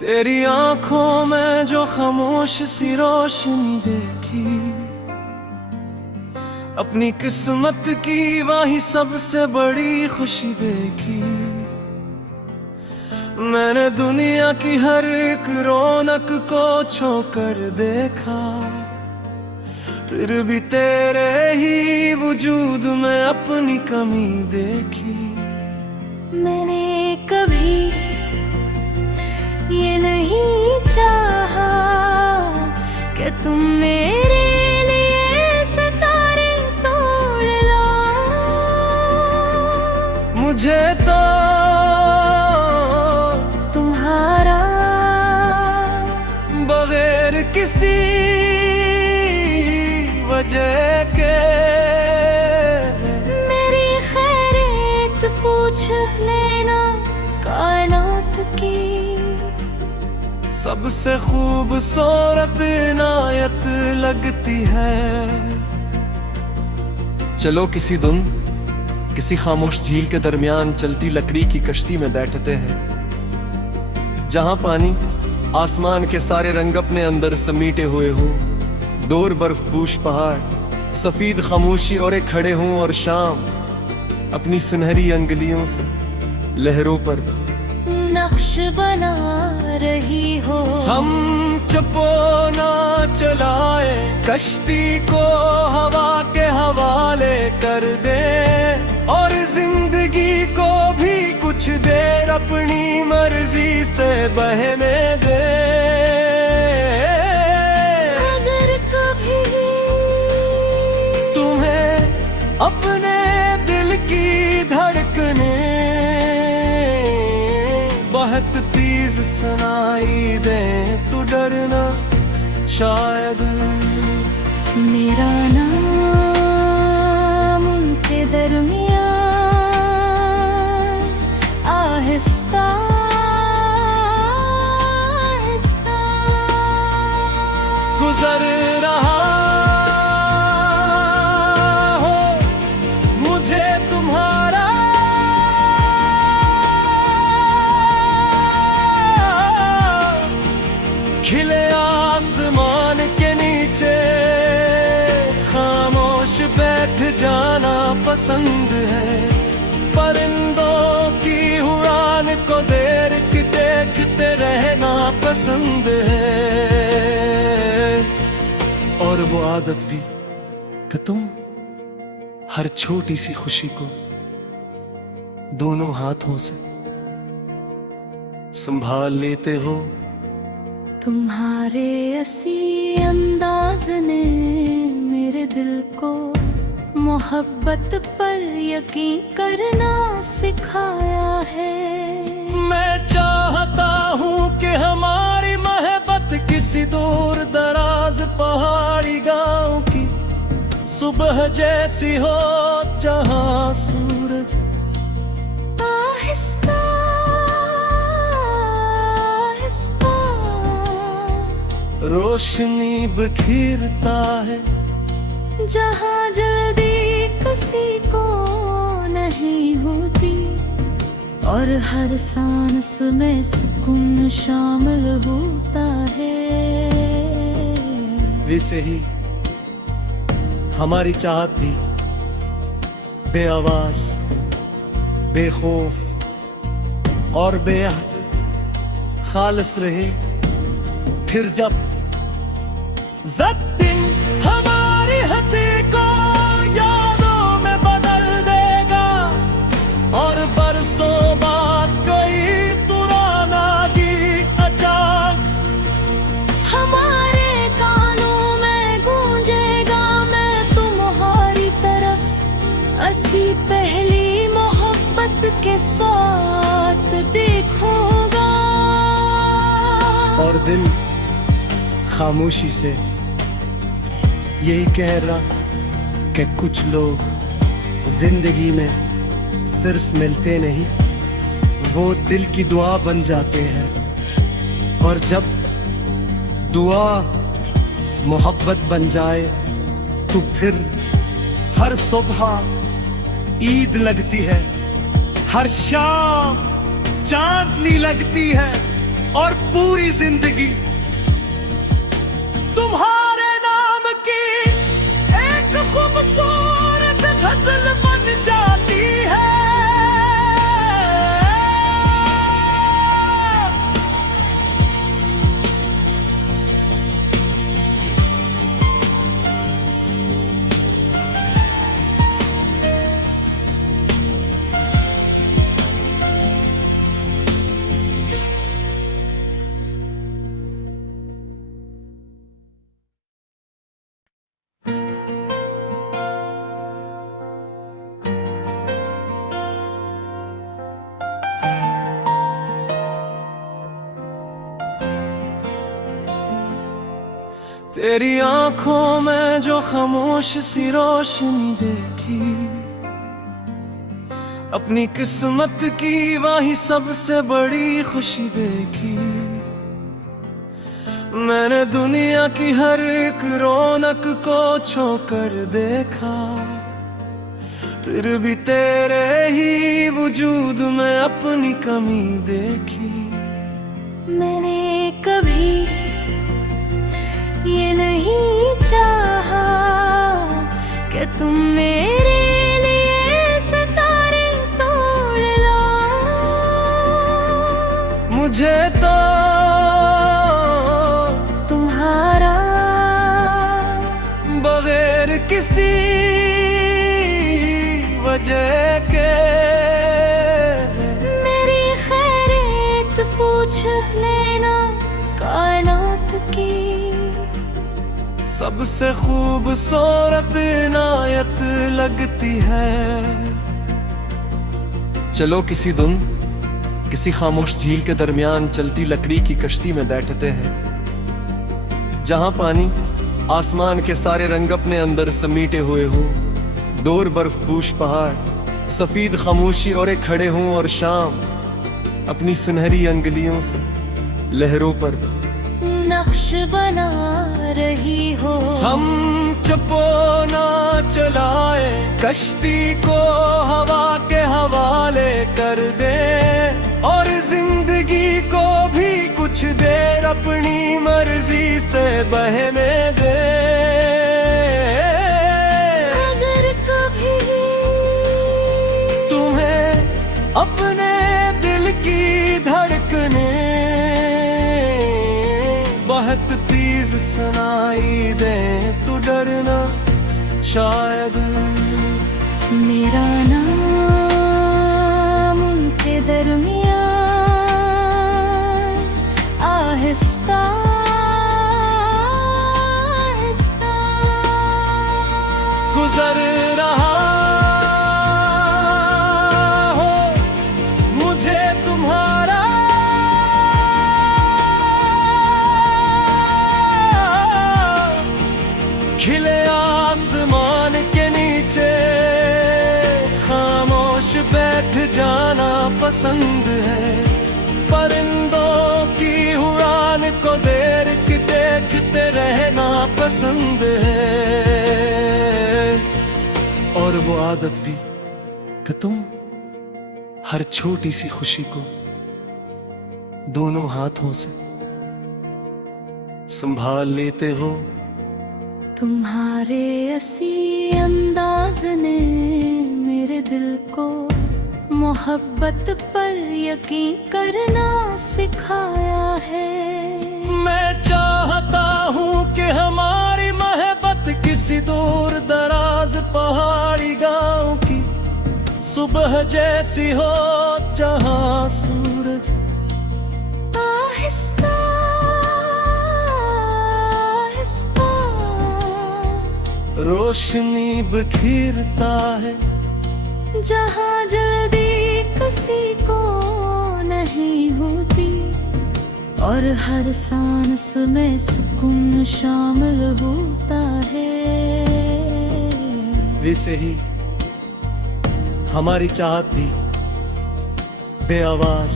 तेरी आंखों में जो खामोश सी रोशनी देखी, अपनी किस्मत की वही सबसे बड़ी खुशी देखी। मैंने दुनिया की हर एक रौनक को छोकर देखा, फिर भी तेरे ही वजूद में अपनी कमी देखी। मैंने कभी ये नहीं चाहा कि तुम मेरे लिए सितारे तोड़ लो। मुझे तो तुम्हारा बगैर किसी वजह के मेरी खैरियत पूछ लेना कायनात की। सबसे खूबसूरत इनायत लगती है। चलो किसी दिन किसी खामोश झील के दरमियान चलती लकड़ी की कश्ती में बैठते हैं, जहां पानी आसमान के सारे रंग अपने अंदर समीटे हुए हो। दूर बर्फपूश पहाड़ सफेद खामोशी और एक खड़े हों, और शाम अपनी सुनहरी अंगुलियों से लहरों पर नक्श बना रही हो। हम चपो ना चलाए कश्ती को, हवा के हवाले कर दे, और जिंदगी को भी कुछ देर अपनी मर्जी से बहने दे। अगर कभी तुम्हें अपने दिल की धड़कने बहुत तेज सुनाई दे तो डरना शायद। मेरा नाम उनके दरमियान आहिस्ता आहिस्ता गुजर रहा हो, मुझे तुम्हारा खिले आसमान के नीचे खामोश बैठ जाना पसंद है। परिंदों की उड़ान को देर की देखते रहना पसंद है। और वो आदत भी कि तुम हर छोटी सी खुशी को दोनों हाथों से संभाल लेते हो। तुम्हारे असी अंदाज ने मेरे दिल को मोहब्बत पर यकीन करना सिखाया है। मैं चाहता हूँ कि हमारी मोहब्बत किसी दूर दराज पहाड़ी गांव की सुबह जैसी हो, जहाँ सूरज आहिस्ता आहिस्ता रोशनी बिखेरता है, जहाँ जल्दी किसी को नहीं होती, और हर सांस में सुकून शामिल होता है। वैसे ही हमारी चाहत भी बेआवाज, बेखौफ और बेअहद खालिस रहे। फिर जब दिन हमारी हंसी को यादों में बदल देगा, और बरसों बाद कोई पुराना गीत अचानक हमारे कानों में गूंजेगा। मैं तुम्हारी तरफ असी पहली मोहब्बत के साथ देखूंगा। और दिल खामोशी से यही कह रहा कि कुछ लोग जिंदगी में सिर्फ मिलते नहीं, वो दिल की दुआ बन जाते हैं। और जब दुआ मोहब्बत बन जाए तो फिर हर सुबह ईद लगती है, हर शाम चांदनी लगती है, और पूरी जिंदगी तुम्हारे नाम की एक खूबसूरत गजल बन जाती है। तेरी आंखों में जो खामोश सी रोशनी देखी, अपनी किस्मत की वही सबसे बड़ी खुशी देखी। मैंने दुनिया की हर एक रौनक को छोकर देखा, फिर भी तेरे ही वजूद में अपनी कमी देखी। मैंने कभी ये नहीं चाहा कि तुम मेरे लिए सितारे तोड़ लो। मुझे तो तुम्हारा बगैर किसी वजह के मेरी खैरियत पूछ लेना कायनात की। सबसे खूबसूरत इनायत लगती है। चलो किसी दिन किसी खामोश झील के दरमियान चलती लकड़ी की कश्ती में बैठते हैं, जहां पानी आसमान के सारे रंग अपने अंदर समीटे हुए हो। दूर बर्फ पूश पहाड़, सफेद खामोशी और एक खड़े हों और शाम अपनी सुनहरी अंगुलियों से लहरों पर नक्श बना रही हो। हम चपो ना चलाए कश्ती को हवा के हवाले कर दे, और जिंदगी को भी कुछ देर अपनी मर्जी से बहने दे। अगर कभी तुम्हें अपने दिल की धड़कने बहुत तेज सुनाई दे तो डरना शायद मेरा नाम उनके दरमियान आहिस्ता आहिस्ता गुजर रहा हो। मुझे तुम्हारा खिले आसमान के नीचे खामोश बैठ जाना पसंद है। परिंदों की उड़ान को देर की देखते रहना पसंद है। और वो आदत भी कि तुम हर छोटी सी खुशी को दोनों हाथों से संभाल लेते हो। तुम्हारे असी अंदाज ने मेरे दिल को मोहब्बत पर यकीन करना सिखाया है। मैं चाहता हूँ कि हमारी मोहब्बत किसी दूर दराज पहाड़ी गांव की सुबह जैसी हो, जहाँ सूरज आहिस्ता आहिस्ता रोशनी बिखेरता है, जहाँ जल्दी किसी को नहीं होती, और हर सांस में सुकून शामिल होता है। वैसे ही हमारी चाहत भी बेआवाज,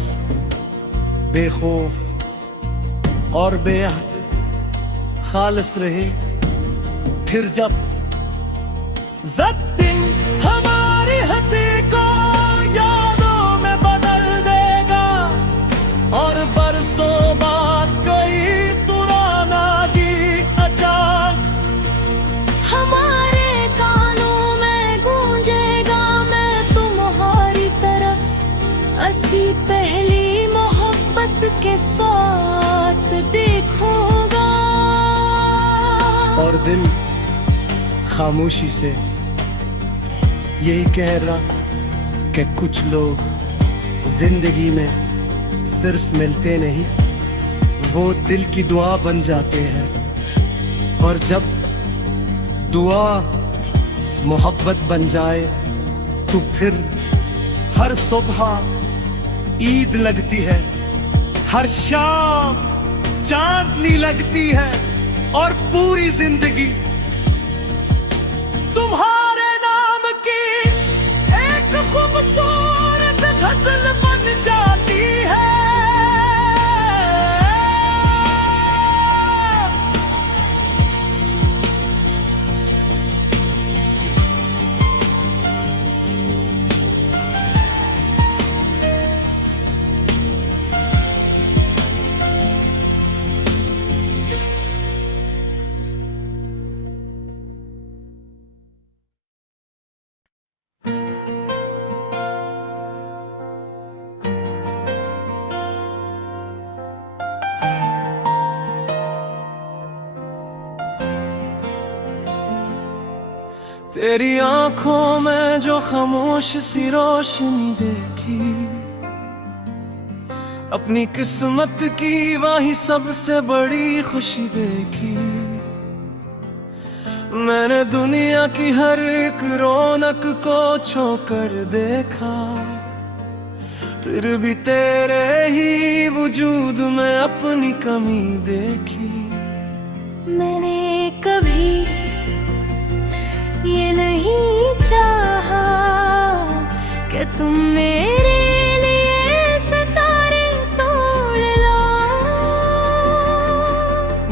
बेखौफ और बेहद खालिस रहे। फिर जब दिन हमारी हंसी को यादों में बदल देगा और बरसों और दिल खामोशी से यही कह रहा कि कुछ लोग जिंदगी में सिर्फ मिलते नहीं, वो दिल की दुआ बन जाते हैं। और जब दुआ मोहब्बत बन जाए तो फिर हर सुबह ईद लगती है, हर शाम चांदनी लगती है, और पूरी जिंदगी तुम्हारे नाम की एक खूबसूरत गजल बन जाती है। तेरी आंखों में जो खामोश सी रोशनी देखी, अपनी किस्मत की वही सबसे बड़ी खुशी देखी। मैंने दुनिया की हर एक रौनक को छोकर देखा, फिर भी तेरे ही वजूद में अपनी कमी देखी। मैंने कभी ये नहीं चाहा कि तुम मेरे लिए सितारे तोड़ लो।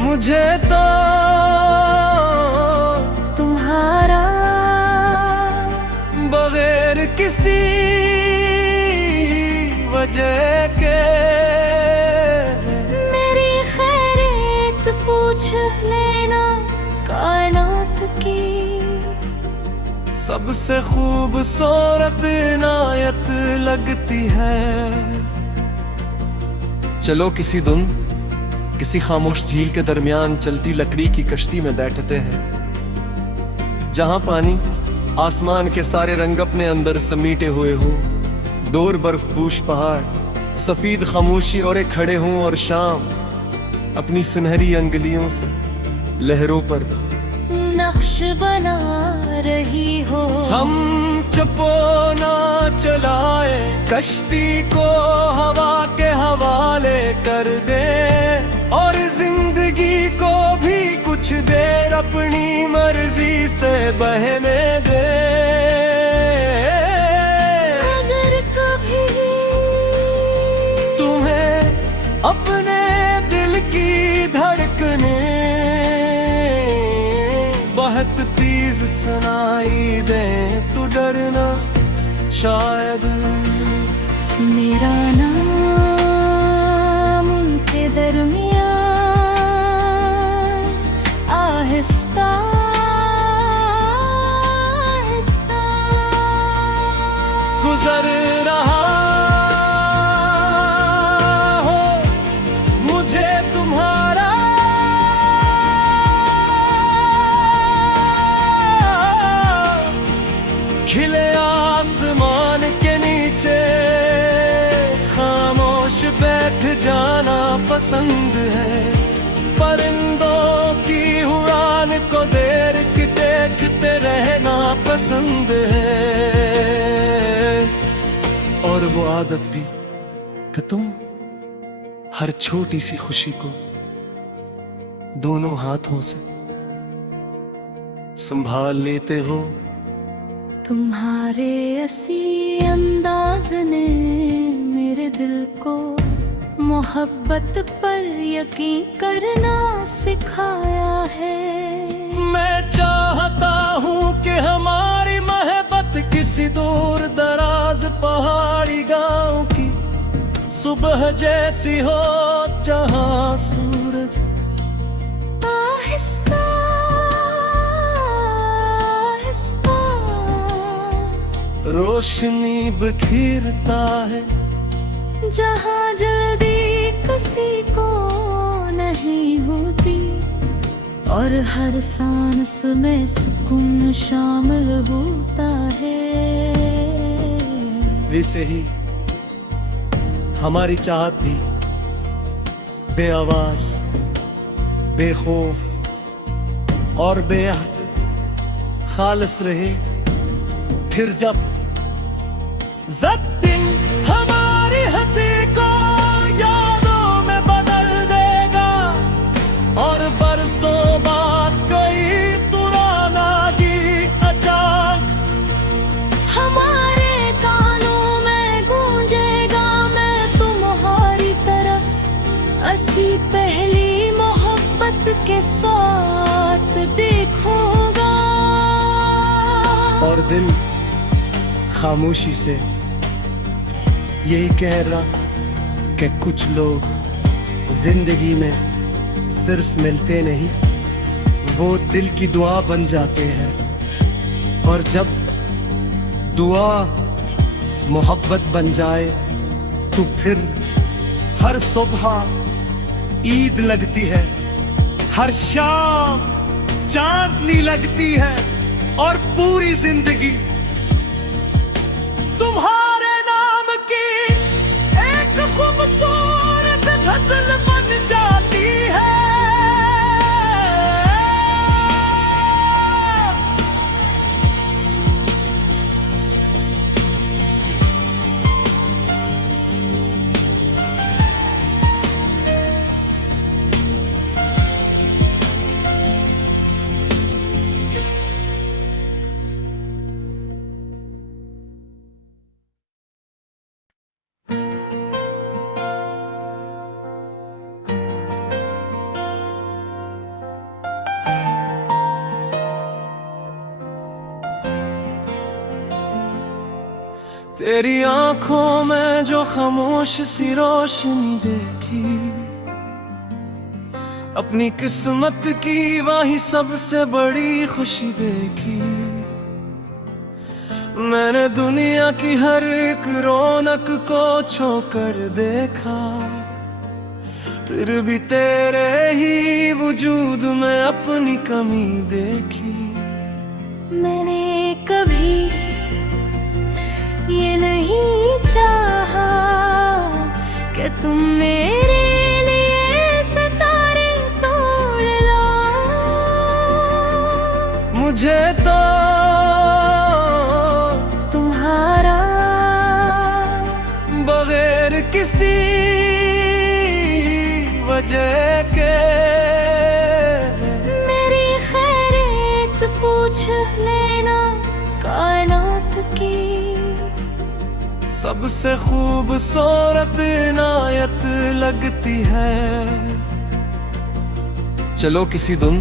मुझे तो तुम्हारा बगैर किसी वजह के मेरी खैरियत पूछ लेना कायनात की। सबसे खूबसूरत इनायत लगती है। चलो किसी दिन किसी खामोश झील के दरमियान चलती लकड़ी की कश्ती में बैठते हैं, जहां पानी आसमान के सारे रंग अपने अंदर समीटे हुए हो। दूर बर्फपूश पहाड़ सफेद खामोशी और एक खड़े हों, और शाम अपनी सुनहरी अंगुलियों से लहरों पर नक्श बना रही हो। हम चपो ना चलाए कश्ती को हवा के हवाले कर दे, और जिंदगी को भी कुछ देर अपनी मर्जी से बहने दे। अगर कभी तुम्हें अपने दिल की धड़कने बहुत तेज सुनाई दे तो डरना शायद। मेरा नाम उनके दरमियान आहिस्ता आहिस्ता गुजर रहा हो, मुझे तुम्हारा खिले आसमान के नीचे खामोश बैठ जाना पसंद है। परिंदों की उड़ान को देर की देखते रहना पसंद है। और वो आदत भी कि तुम हर छोटी सी खुशी को दोनों हाथों से संभाल लेते हो। तुम्हारे असी अंदाज ने मेरे दिल को मोहब्बत पर यकीन करना सिखाया है। मैं चाहता हूँ कि हमारी मोहब्बत किसी दूर दराज पहाड़ी गांव की सुबह जैसी हो, जहाँ सूरज आहिस्ता आहिस्ता रोशनी बिखेरता है, जहाँ जल्दी किसी को नहीं होती और हर सांस में सुकून शामिल होता है। वैसे ही हमारी चाहत भी बेआवाज, बेखौफ और बेअहद खालिस रहे। फिर जब दिन हमारी हंसी को यादों में बदल देगा और बरसों बाद कोई पुराना गीत अचानक हमारे कानों में गूंजेगा, मैं तुम्हारी तरफ ऐसी पहली मोहब्बत के साथ देखूंगा। और दिल खामोशी से यही कह रहा कि कुछ लोग जिंदगी में सिर्फ मिलते नहीं, वो दिल की दुआ बन जाते हैं। और जब दुआ मोहब्बत बन जाए तो फिर हर सुबह ईद लगती है, हर शाम चांदनी लगती है और पूरी जिंदगी तुम्हारे नाम की एक खूबसूरत गजल बन जाती है। तेरी आंखों में जो खामोश सी रोशनी देखी, अपनी किस्मत की वही सबसे बड़ी खुशी देखी। मैंने दुनिया की हर एक रौनक को छोकर देखा, फिर भी तेरे ही वजूद में अपनी कमी देखी। मैंने कभी ये नहीं चाहा कि तुम मेरे लिए सितारे तोड़ लो। मुझे तो तुम्हारा बगैर किसी वजह के मेरी खैरियत पूछ लेना कायनात की। सबसे खूबसूरत इनायत लगती है। चलो किसी दिन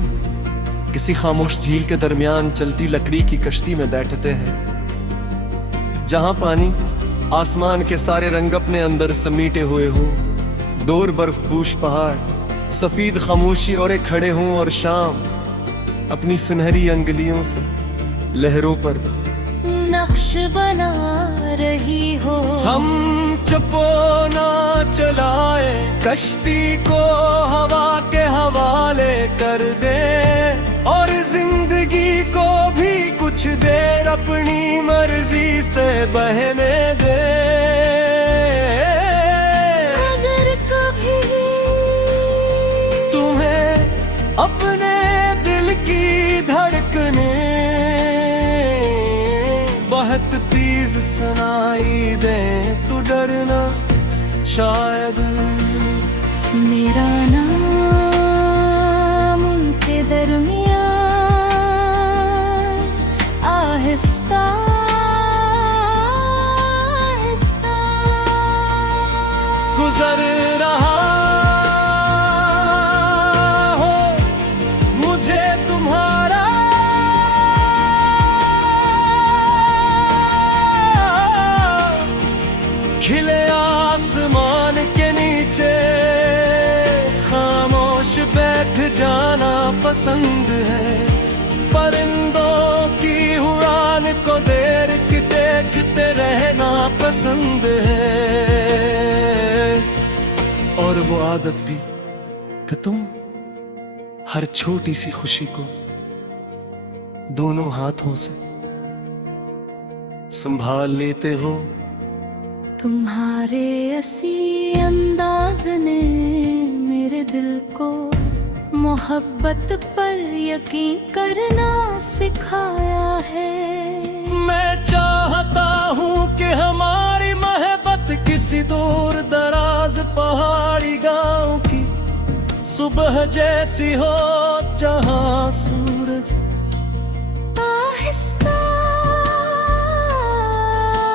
किसी खामोश झील के दरमियान चलती लकड़ी की कश्ती में बैठते हैं, जहां पानी आसमान के सारे रंग अपने अंदर समीटे हुए हो। दूर बर्फपूश पहाड़, सफेद खामोशी और एक खड़े हों और शाम अपनी सुनहरी अंगुलियों से लहरों पर नक्श बना रही हो। हम चपो ना चलाए, कश्ती को हवा के हवाले कर दे और जिंदगी को भी कुछ देर अपनी मर्जी से बहने दे। अगर कभी तुम्हें अपने दिल की धड़कने बहुत तेज सुनाई दे तो डरना शायद मेरा नाम उनके दरमियान आहिस्ता आहिस्ता गुजर रहा हो। मुझे तुम्हारा खिले आसमान के नीचे खामोश बैठ जाना पसंद है। परिंदों की उड़ान को देर की देखते रहना पसंद है। और वो आदत भी कि तुम हर छोटी सी खुशी को दोनों हाथों से संभाल लेते हो। तुम्हारे असी अंदाज ने मेरे दिल को मोहब्बत पर यकीन करना सिखाया है। मैं चाहता हूँ कि हमारी मोहब्बत किसी दूर दराज पहाड़ी गांव की सुबह जैसी हो, जहाँ सूरज आहिस्ता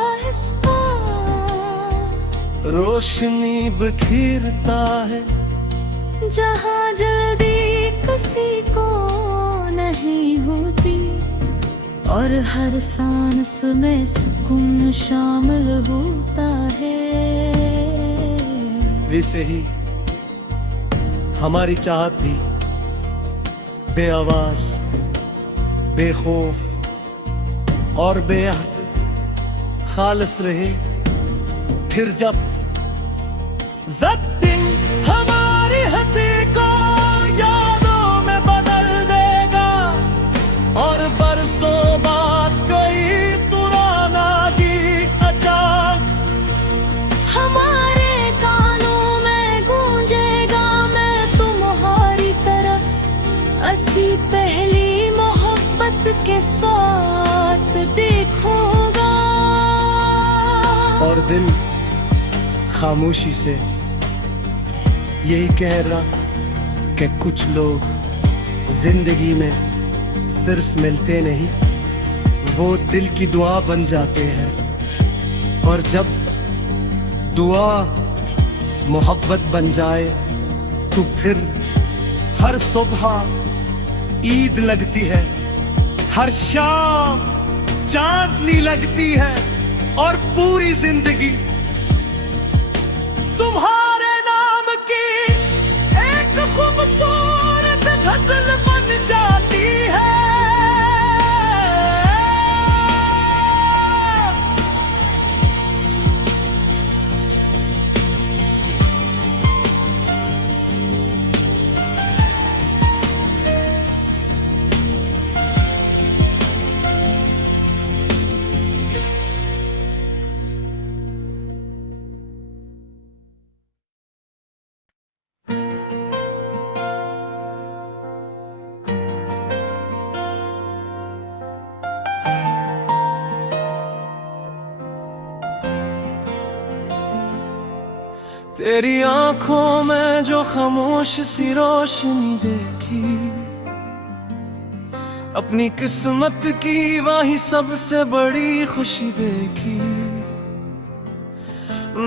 आहिस्ता रोशनी बिखेरता है, जहाँ जल्दी किसी को नहीं होती और हर सांस में सुकून शामिल होता है। वैसे ही हमारी चाहत भी बेआवाज, बेखौफ और बेअहद खालिस रहे। फिर जब दिन हमारी हंसी को यादों में बदल देगा और बरसों बाद कोई पुराना गीत अचानक हमारे कानों में गूंजेगा, मैं तुम्हारी तरफ असी पहली मोहब्बत के साथ देखूंगा। और दिल खामोशी से यही कह रहा कि कुछ लोग जिंदगी में सिर्फ मिलते नहीं, वो दिल की दुआ बन जाते हैं। और जब दुआ मोहब्बत बन जाए तो फिर हर सुबह ईद लगती है, हर शाम चांदनी लगती है और पूरी जिंदगी तुम्हारे नाम की एक खूबसूरत गजल बन जाती है। तेरी आंखों में जो खामोश सी रोशनी देखी, अपनी किस्मत की वही सबसे बड़ी खुशी देखी।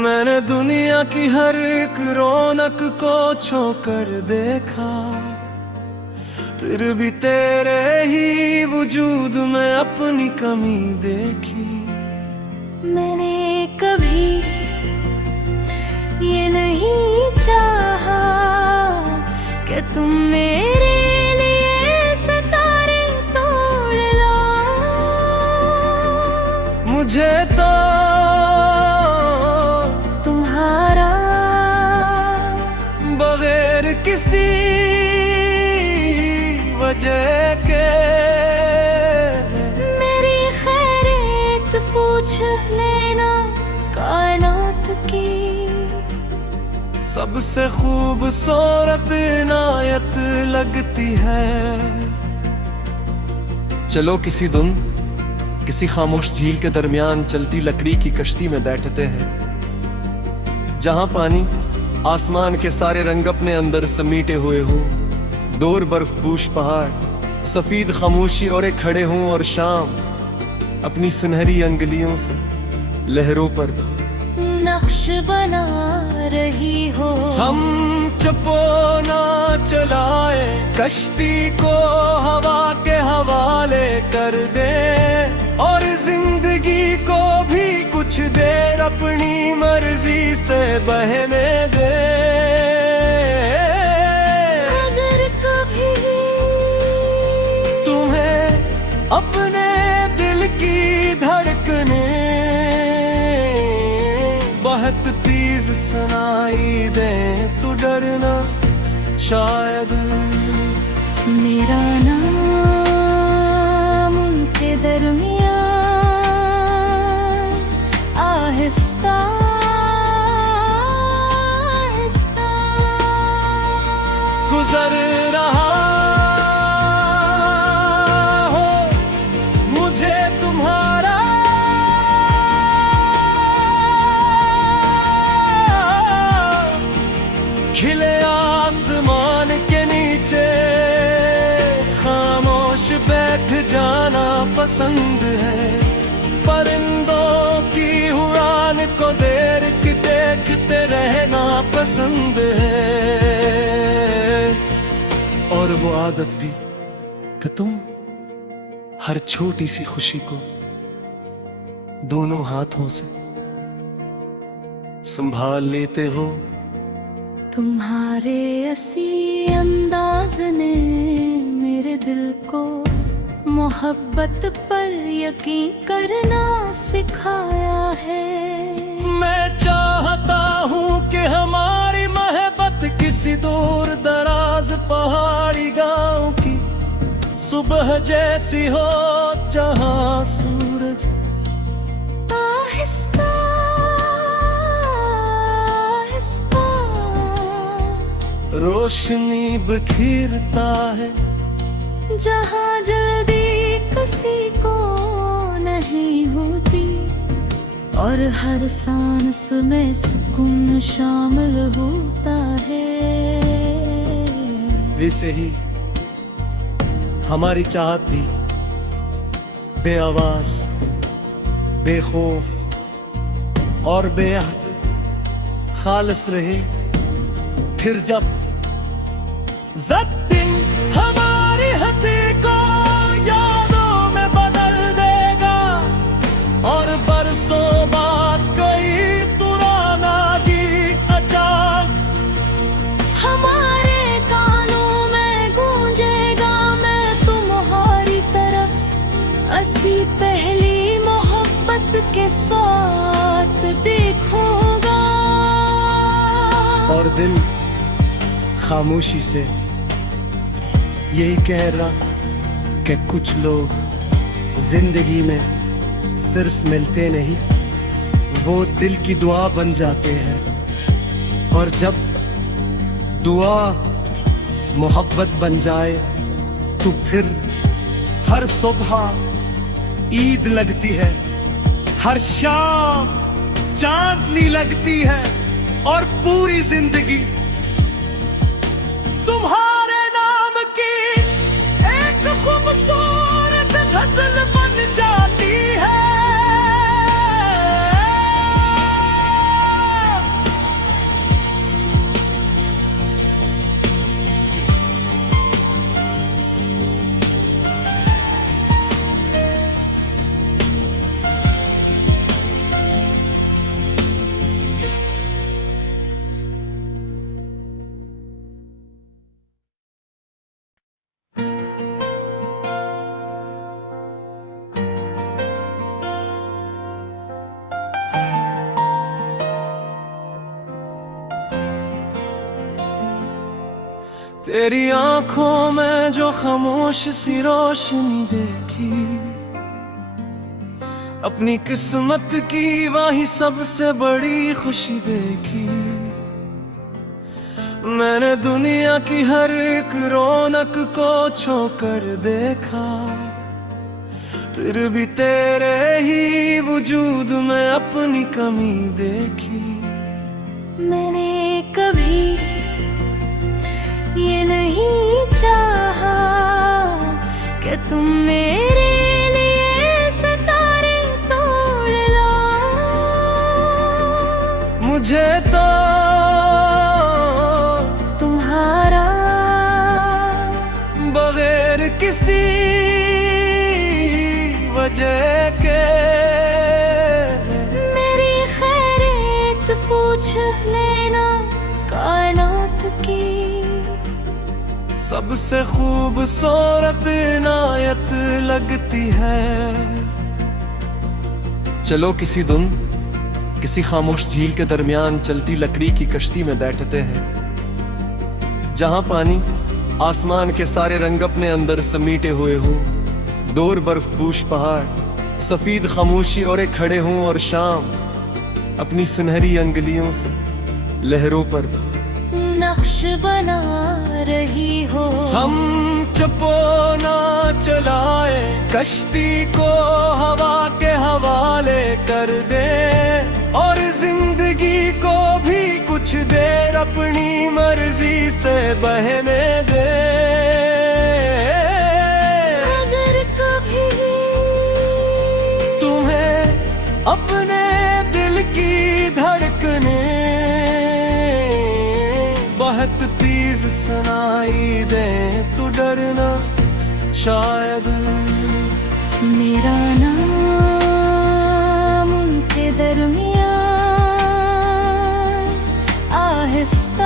मैंने दुनिया की हर एक रौनक को छोकर देखा, फिर भी तेरे ही वजूद में अपनी कमी देखी। मैंने कभी ये नहीं चाहा कि तुम मेरे लिए सितारे तोड़ लो। मुझे तो तुम्हारा बगैर किसी वजह के मेरी खैरियत पूछ लेना कायनात की। सबसे खूबसूरत इनायत लगती है। चलो किसी दिन किसी खामोश झील के दरमियान चलती लकड़ी की कश्ती में बैठते हैं, जहां पानी आसमान के सारे रंग अपने अंदर समीटे हुए हो। दूर बर्फपूश पहाड़ सफेद खामोशी और एक खड़े हों और शाम अपनी सुनहरी अंगुलियों से लहरों पर नक्श बना रही हो। हम चपोना चलाए कश्ती को हवा के हवाले कर दे और जिंदगी को भी कुछ देर अपनी मर्जी से बहने दे। अगर कभी तुम्हें अपने दिल की धड़कने बहुत तेज सुनाई दे तो डरना, शायद पसंद है। परिंदों की उड़ान को देर की देखते रहना पसंद है। और वो आदत भी कि तुम हर छोटी सी खुशी को दोनों हाथों से संभाल लेते हो। तुम्हारे असी अंदाज ने मेरे दिल को मोहब्बत पर यकीन करना सिखाया है। मैं चाहता हूँ कि हमारी मोहब्बत किसी दूर दराज पहाड़ी गांव की सुबह जैसी हो, जहाँ सूरज आहिस्ता आहिस्ता रोशनी बिखेरता है, जहाँ जल्दी किसी को नहीं होती और हर सांस में सुकून शामिल होता है। वैसे ही हमारी चाहत भी बेआवाज, बेखौफ और बेअहद खालिस रहे। फिर जब दिन हमारी हंसी को यादों में बदल देगा और बरसों बाद कोई पुराना गीत अचानक हमारे कानों में गूंजेगा, मैं तुम्हारी तरफ असी पहली मोहब्बत के साथ देखूंगा। और दिल खामोशी से यही कह रहा कि कुछ लोग जिंदगी में सिर्फ मिलते नहीं, वो दिल की दुआ बन जाते हैं। और जब दुआ मोहब्बत बन जाए तो फिर हर सुबह ईद लगती है, हर शाम चांदनी लगती है और पूरी जिंदगी तुम्हारे नाम की एक खूबसूरत गजल बन जाती है। तेरी आंखों में जो खामोश सी रोशनी देखी, अपनी किस्मत की वही सबसे बड़ी खुशी देखी। मैंने दुनिया की हर एक रौनक को छोकर देखा, फिर भी तेरे ही वजूद में अपनी कमी देखी। मैंने कभी ये नहीं चाहा कि तुम मेरे लिए सितारे तोड़ लो। मुझे तो तुम्हारा बगैर किसी वजह के मेरी खैरियत पूछ लेना कायनात की। सबसे खूबसूरत इनायत लगती है। चलो किसी दिन किसी खामोश झील के दरमियान चलती लकड़ी की कश्ती में बैठते हैं, जहां पानी आसमान के सारे रंग अपने अंदर समीटे हुए हो। दूर बर्फपूश पहाड़, सफेद खामोशी और एक खड़े हों और शाम अपनी सुनहरी अंगुलियों से लहरों पर नक्श बना रही हो। हम चपो ना चलाए, कश्ती को हवा के हवाले कर दे और जिंदगी को भी कुछ देर अपनी मर्जी से बहने दे। अगर कभी बहुत तेज सुनाई दे तो डरना शायद। मेरा नाम उनके दरमियान आहिस्ता